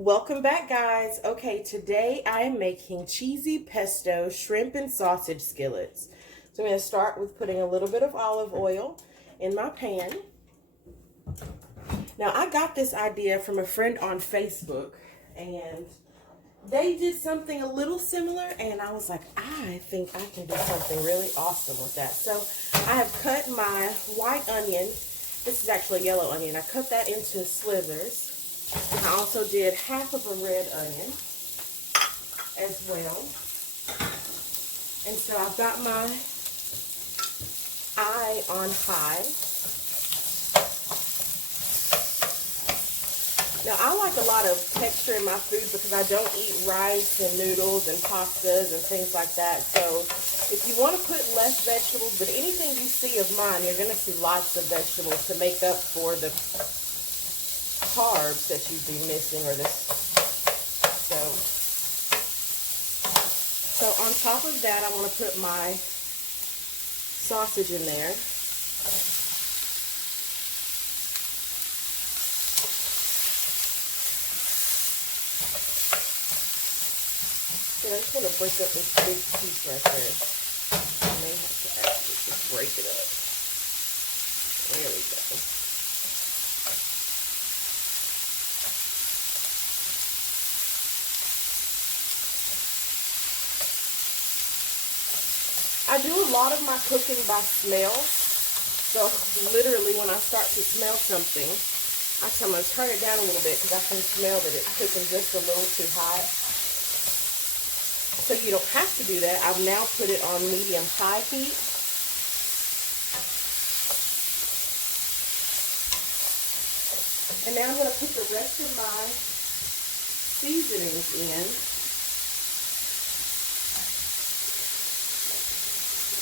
Welcome back, guys. Okay, today I am making cheesy pesto shrimp and sausage skillets. So I'm going to start with putting a little bit of olive oil in my pan. Now, I got this idea from a friend on Facebook, and they did something a little similar, and I was like, I think I can do something really awesome with that. So I have cut my white onion. This is actually a yellow onion. I cut that into slivers. I also did half of a red onion as well. And so I've got my eye on high. Now, I like a lot of texture in my food because I don't eat rice and noodles and pastas and things like that. So if you want to put less vegetables, but anything you see of mine, you're going to see lots of vegetables to make up for the carbs that you'd be missing, or this. So on top of that, I want to put my sausage in there. Then I'm just going to break up this big piece right there. I may have to actually just break it up. There we go. I do a lot of my cooking by smell. So literally when I start to smell something, I'm going to turn it down a little bit because I can smell that it's cooking just a little too hot. So you don't have to do that. I've now put it on medium-high heat. And now I'm going to put the rest of my seasonings in.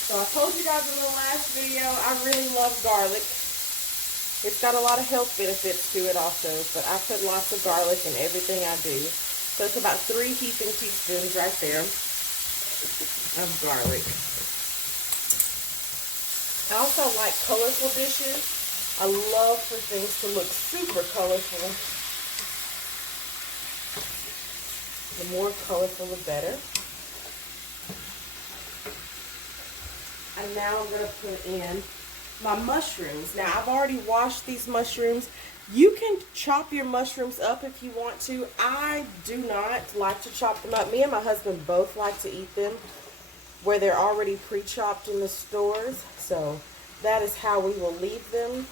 So I told you guys in the last video, I really love garlic. It's got a lot of health benefits to it also, but I put lots of garlic in everything I do. So it's about 3 heaping teaspoons right there of garlic. I also like colorful dishes. I love for things to look super colorful. The more colorful, the better. And now I'm going to put in my mushrooms. Now, I've already washed these mushrooms. You can chop your mushrooms up if you want to. I do not like to chop them up. Me and my husband both like to eat them where they're already pre-chopped in the stores. So that is how we will leave them.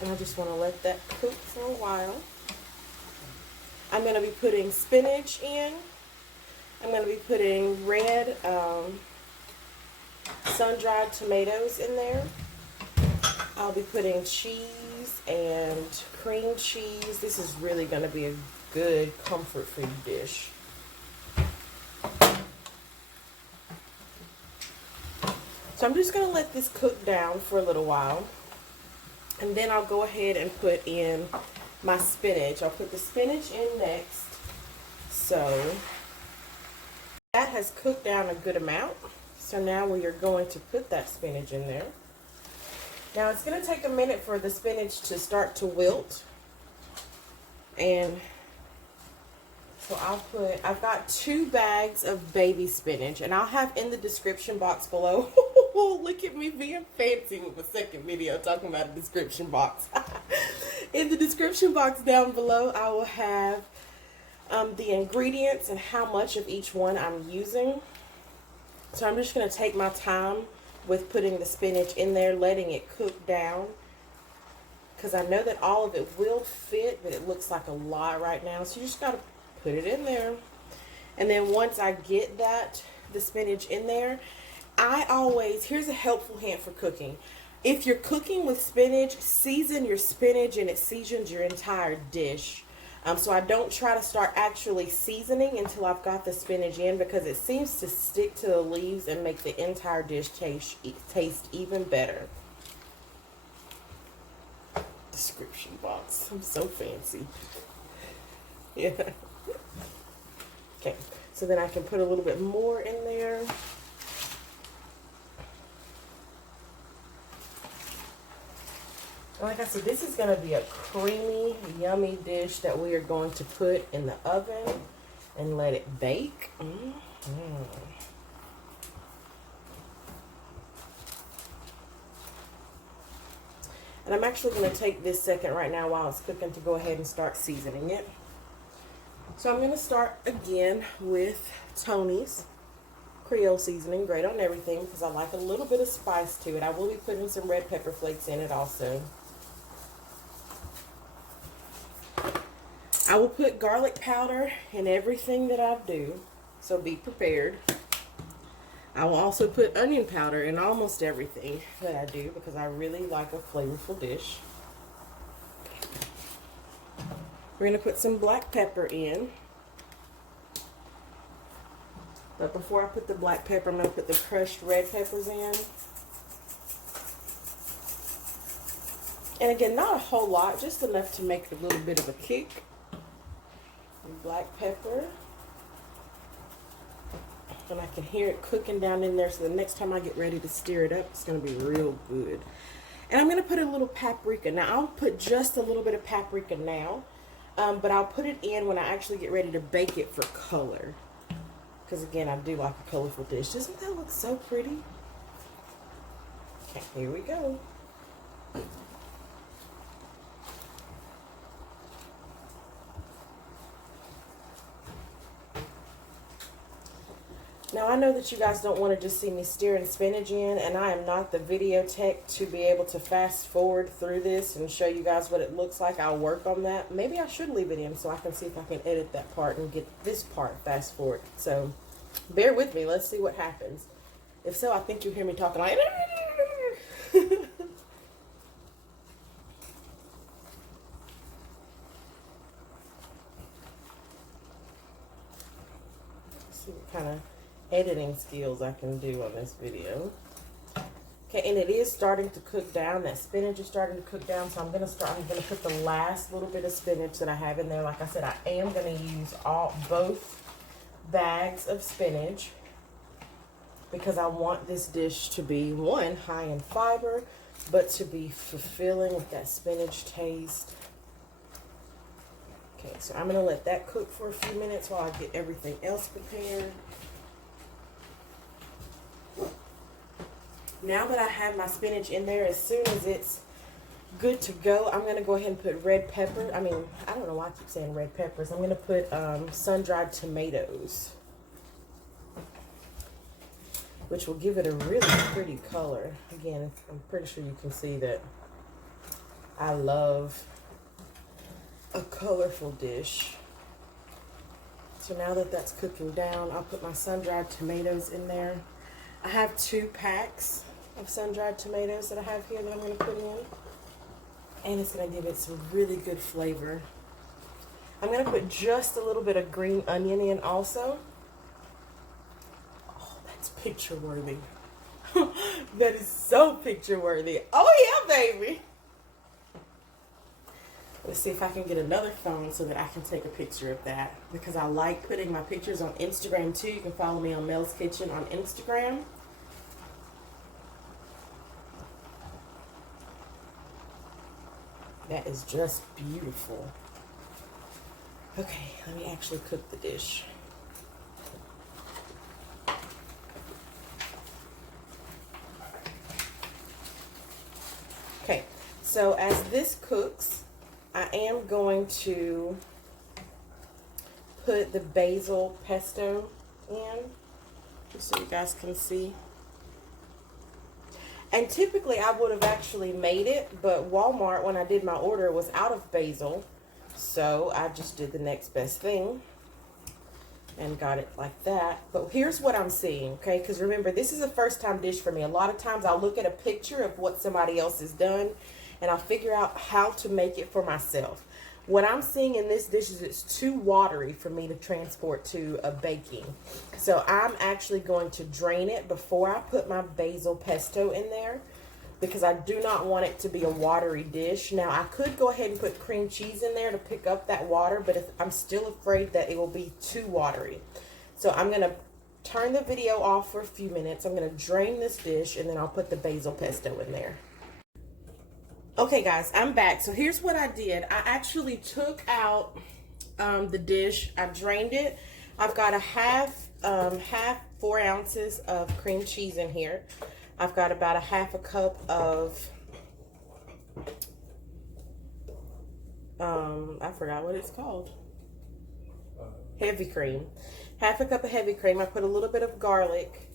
And I just want to let that cook for a while. I'm going to be putting spinach in. I'm going to be putting red sun-dried tomatoes in there. I'll be putting cheese and cream cheese. This is really going to be a good comfort food dish. So I'm just going to let this cook down for a little while. And then I'll go ahead and put in my spinach. I'll put the spinach in next. So that has cooked down a good amount. So now we are going to put that spinach in there. Now it's going to take a minute for the spinach to start to wilt. And so I've got 2 bags of baby spinach, and I'll have in the description box below. Look at me being fancy with a second video talking about a description box. In the description box down below, I will have the ingredients and how much of each one I'm using. So I'm just going to take my time with putting the spinach in there, letting it cook down. Because I know that all of it will fit, but it looks like a lot right now. So you just got to put it in there. And then once I get the spinach in there, here's a helpful hint for cooking. If you're cooking with spinach, season your spinach and it seasons your entire dish. So I don't try to start actually seasoning until I've got the spinach in, because it seems to stick to the leaves and make the entire dish taste even better. Description box. I'm so fancy. Yeah. Okay, so then I can put a little bit more in there. Like I said, this is going to be a creamy, yummy dish that we are going to put in the oven and let it bake. And I'm actually going to take this second right now while it's cooking to go ahead and start seasoning it. So I'm going to start again with Tony's Creole seasoning, great on everything, because I like a little bit of spice to it. I will be putting some red pepper flakes in it also. I will put garlic powder in everything that I do, so be prepared. I will also put onion powder in almost everything that I do because I really like a flavorful dish. We're going to put some black pepper in. But before I put the black pepper, I'm going to put the crushed red peppers in. And again, not a whole lot, just enough to make a little bit of a kick. Black pepper. And I can hear it cooking down in there, so the next time I get ready to stir it up, it's going to be real good. And I'm going to put a little paprika. Now, I'll put just a little bit of paprika now, but I'll put it in when I actually get ready to bake it for color. Because, again, I do like a colorful dish. Doesn't that look so pretty? Okay, here we go. Now, I know that you guys don't want to just see me stirring spinach in, and I am not the video tech to be able to fast forward through this and show you guys what it looks like. I'll work on that. Maybe I should leave it in so I can see if I can edit that part and get this part fast forward. So, bear with me. Let's see what happens. If so, I think you'll hear me talking like... see what kind of editing skills I can do on this video. Okay, and it is starting to cook down. That spinach is starting to cook down, so I'm gonna put the last little bit of spinach that I have in there. Like I said, I am gonna use both bags of spinach because I want this dish to be, one, high in fiber, but to be fulfilling with that spinach taste. Okay, so I'm gonna let that cook for a few minutes while I get everything else prepared. Now that I have my spinach in there, as soon as it's good to go, I'm going to go ahead and put red pepper. I mean, I don't know why I keep saying red peppers. I'm going to put sun-dried tomatoes, which will give it a really pretty color. Again, I'm pretty sure you can see that I love a colorful dish. So now that that's cooking down, I'll put my sun-dried tomatoes in there. I have 2 packs of sun-dried tomatoes that I have here that I'm going to put in. And it's going to give it some really good flavor. I'm going to put just a little bit of green onion in also. Oh, that's picture worthy. That is so picture worthy. Oh yeah, baby. Let's see if I can get another phone so that I can take a picture of that. Because I like putting my pictures on Instagram too. You can follow me on Mel's Kitchen on Instagram. That is just beautiful. Okay, let me actually cook the dish. Okay, so as this cooks, I am going to put the basil pesto in, just so you guys can see. And typically I would have actually made it, but Walmart, when I did my order, was out of basil. So I just did the next best thing and got it like that. But here's what I'm seeing, okay? Because remember, this is a first time dish for me. A lot of times I'll look at a picture of what somebody else has done and I'll figure out how to make it for myself. What I'm seeing in this dish is it's too watery for me to transport to a baking. So I'm actually going to drain it before I put my basil pesto in there because I do not want it to be a watery dish. Now, I could go ahead and put cream cheese in there to pick up that water, but I'm still afraid that it will be too watery. So I'm going to turn the video off for a few minutes. I'm going to drain this dish and then I'll put the basil pesto in there. Okay guys, I'm back. So here's what I did. I actually took out the dish. I drained it. I've got a half 4 ounces of cream cheese in here. I've got about a half a cup of I forgot what it's called. Heavy cream. Half a cup of heavy cream. I put a little bit of garlic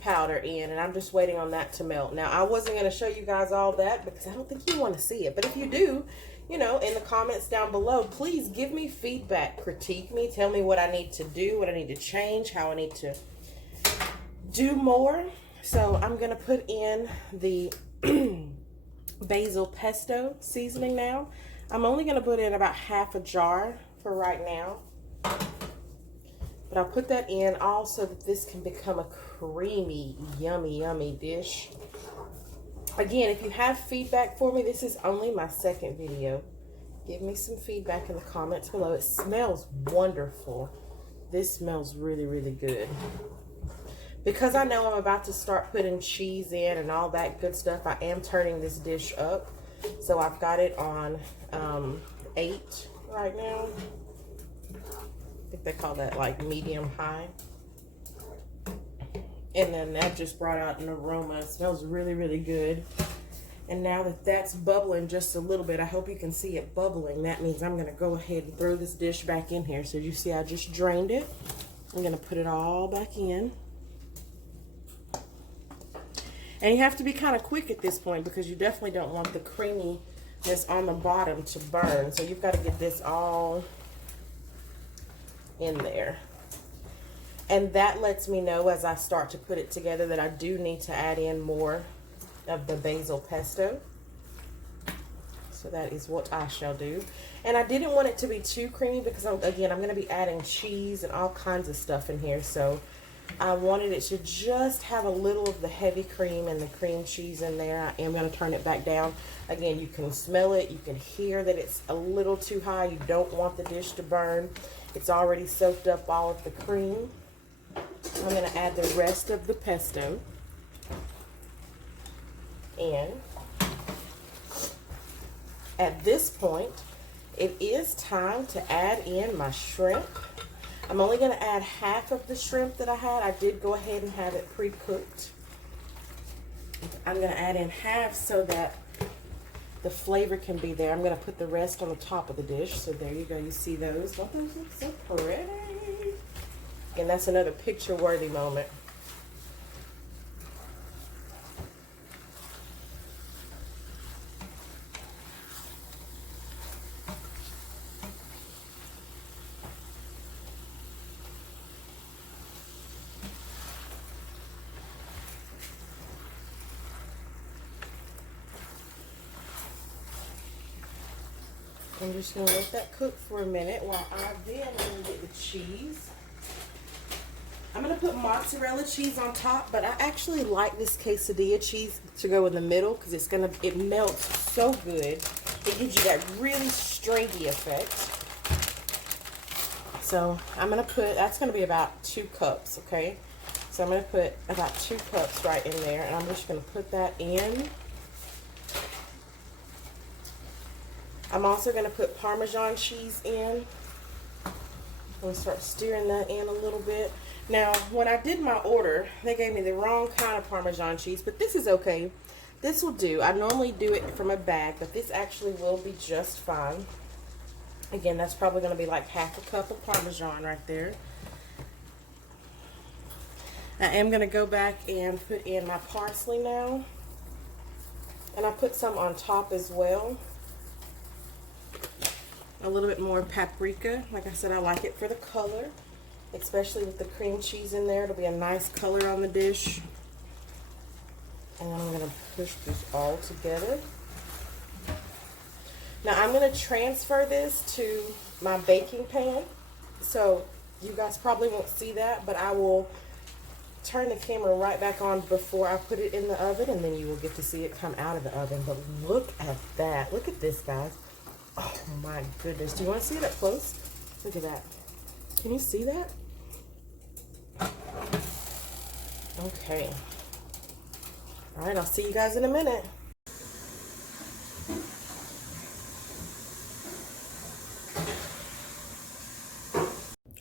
powder in, and I'm just waiting on that to melt. Now, I wasn't going to show you guys all that because I don't think you want to see it. But if you do, you know, in the comments down below, please give me feedback, critique me, tell me what I need to do, what I need to change, how I need to do more. So I'm going to put in the basil pesto seasoning now. I'm only going to put in about half a jar for right now. But I'll put that in also that this can become a creamy, yummy, yummy dish. Again, if you have feedback for me, this is only my second video. Give me some feedback in the comments below. It smells wonderful. This smells really, really good. Because I know I'm about to start putting cheese in and all that good stuff, I am turning this dish up. So I've got it on 8 right now. I think they call that like medium high. And then that just brought out an aroma. It smells really, really good. And now that that's bubbling just a little bit, I hope you can see it bubbling. That means I'm going to go ahead and throw this dish back in here. So you see I just drained it. I'm going to put it all back in. And you have to be kind of quick at this point because you definitely don't want the creaminess on the bottom to burn. So you've got to get this all in there. And that lets me know as I start to put it together that I do need to add in more of the basil pesto. So that is what I shall do. And I didn't want it to be too creamy because again, I'm going to be adding cheese and all kinds of stuff in here. So I wanted it to just have a little of the heavy cream and the cream cheese in there. I am going to turn it back down. Again, you can smell it. You can hear that it's a little too high. You don't want the dish to burn. It's already soaked up all of the cream. I'm going to add the rest of the pesto in. At this point, it is time to add in my shrimp. I'm only going to add half of the shrimp that I had. I did go ahead and have it pre-cooked. I'm going to add in half so that the flavor can be there. I'm going to put the rest on the top of the dish. So there you go. You see those? Don't those look so pretty? And that's another picture-worthy moment. I'm just going to let that cook for a minute while I then get the cheese. I'm going to put mozzarella cheese on top, but I actually like this quesadilla cheese to go in the middle because it melts so good. It gives you that really stringy effect. So I'm going to put, that's going to be about 2 cups, okay? So I'm going to put about 2 cups right in there, and I'm just going to put that in. I'm also going to put Parmesan cheese in. I'm going to start stirring that in a little bit. Now, when I did my order, they gave me the wrong kind of Parmesan cheese, but this is okay. This will do. I normally do it from a bag, but this actually will be just fine. Again, that's probably going to be like half a cup of Parmesan right there. I am going to go back and put in my parsley now. And I put some on top as well. A little bit more paprika. Like I said, I like it for the color. Especially with the cream cheese in there. It'll be a nice color on the dish. And I'm going to push this all together. Now I'm going to transfer this to my baking pan. So you guys probably won't see that, but I will turn the camera right back on before I put it in the oven, and then you will get to see it come out of the oven. But look at that. Look at this, guys. Oh my goodness. Do you want to see it up close? Look at that. Can you see that? Okay. All right, I'll see you guys in a minute.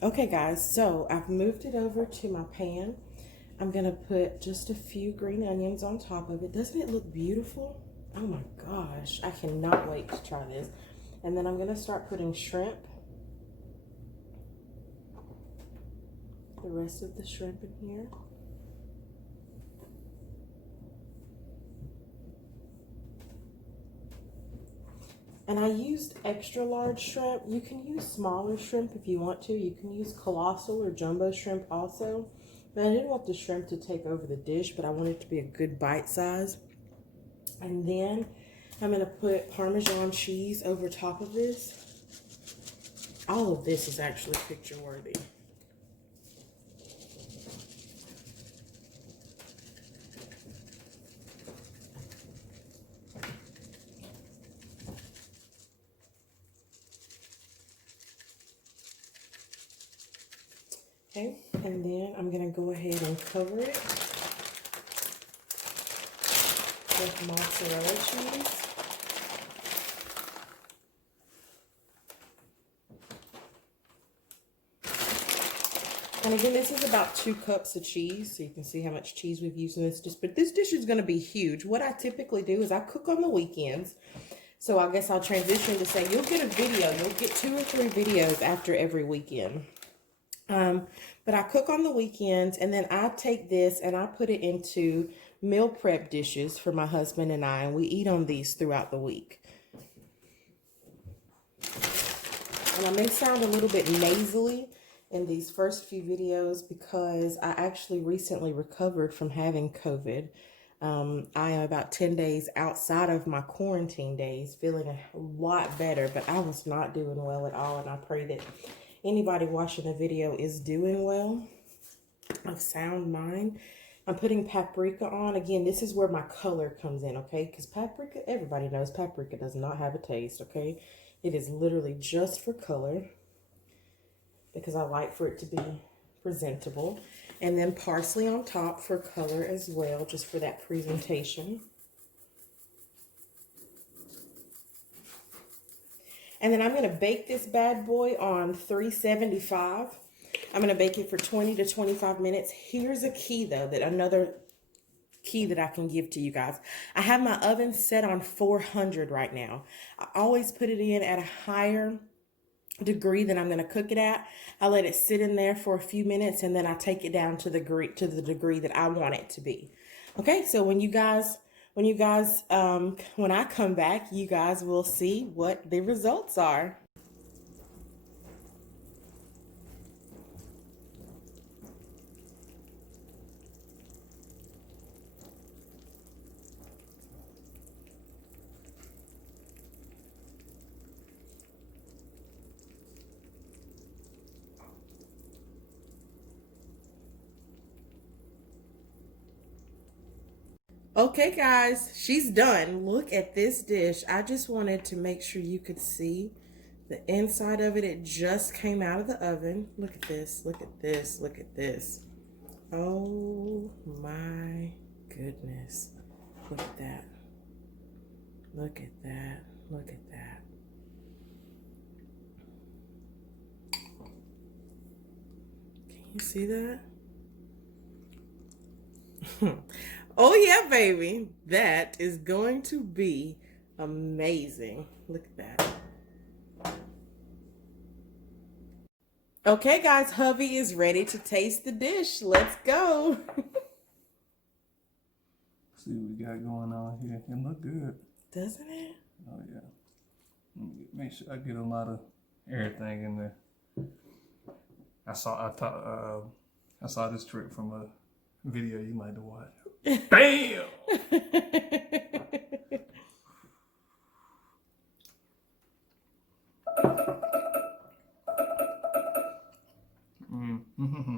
Okay guys, so I've moved it over to my pan. I'm gonna put just a few green onions on top of it. Doesn't it look beautiful? Oh my gosh, I cannot wait to try this. And then I'm gonna start putting shrimp. The rest of the shrimp in here. And I used extra large shrimp. You can use smaller shrimp if you want to. You can use colossal or jumbo shrimp also. But I didn't want the shrimp to take over the dish, but I want it to be a good bite size. And then I'm gonna put Parmesan cheese over top of this. All of this is actually picture worthy. Okay, and then I'm gonna go ahead and cover it with mozzarella cheese. And again, this is about 2 cups of cheese, so you can see how much cheese we've used in this dish. But this dish is gonna be huge. What I typically do is I cook on the weekends. So I guess I'll transition to say you'll get a video. You'll get 2 or 3 videos after every weekend. But I cook on the weekends, and then I take this and I put it into meal prep dishes for my husband and I, and we eat on these throughout the week. And I may sound a little bit nasally in these first few videos because I actually recently recovered from having COVID. I am about 10 days outside of my quarantine days, feeling a lot better, but I was not doing well at all, and I pray that anybody watching the video is doing well, of sound mind. I'm putting paprika on. Again, this is where my color comes in, okay? Because paprika, everybody knows paprika does not have a taste, okay? It is literally just for color because I like for it to be presentable. And then parsley on top for color as well, just for that presentation. And then I'm going to bake this bad boy on 375. I'm going to bake it for 20 to 25 minutes. Here's a key though, another key that I can give to you guys. I have my oven set on 400 right now. I always put it in at a higher degree than I'm going to cook it at. I let it sit in there for a few minutes, and then I take it down to the degree that I want it to be. Okay, so when I come back, you guys will see what the results are. Okay, guys, she's done. Look at this dish. I just wanted to make sure you could see the inside of it. It just came out of the oven. Look at this. Look at this. Look at this. Oh my goodness. Look at that. Look at that. Look at that. Can you see that? Oh yeah, baby. That is going to be amazing. Look at that. Okay, guys, hubby is ready to taste the dish. Let's go. See what we got going on here. It look good. Doesn't it? Oh yeah. Make sure I get a lot of everything in there. I saw this trick from a video you might have watched. Bam! Mm-hmm.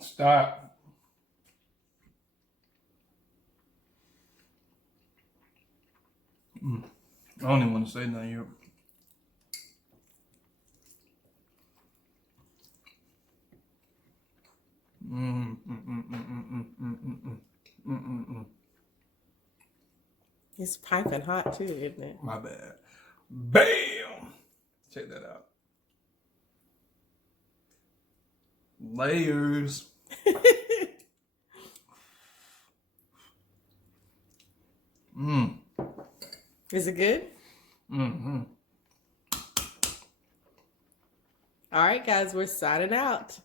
Stop. I don't even want to say nothing yet. It's piping hot too, isn't it? My bad. Bam! Check that out. Layers. Is it good? Mm-hmm. All right, guys, we're signing out.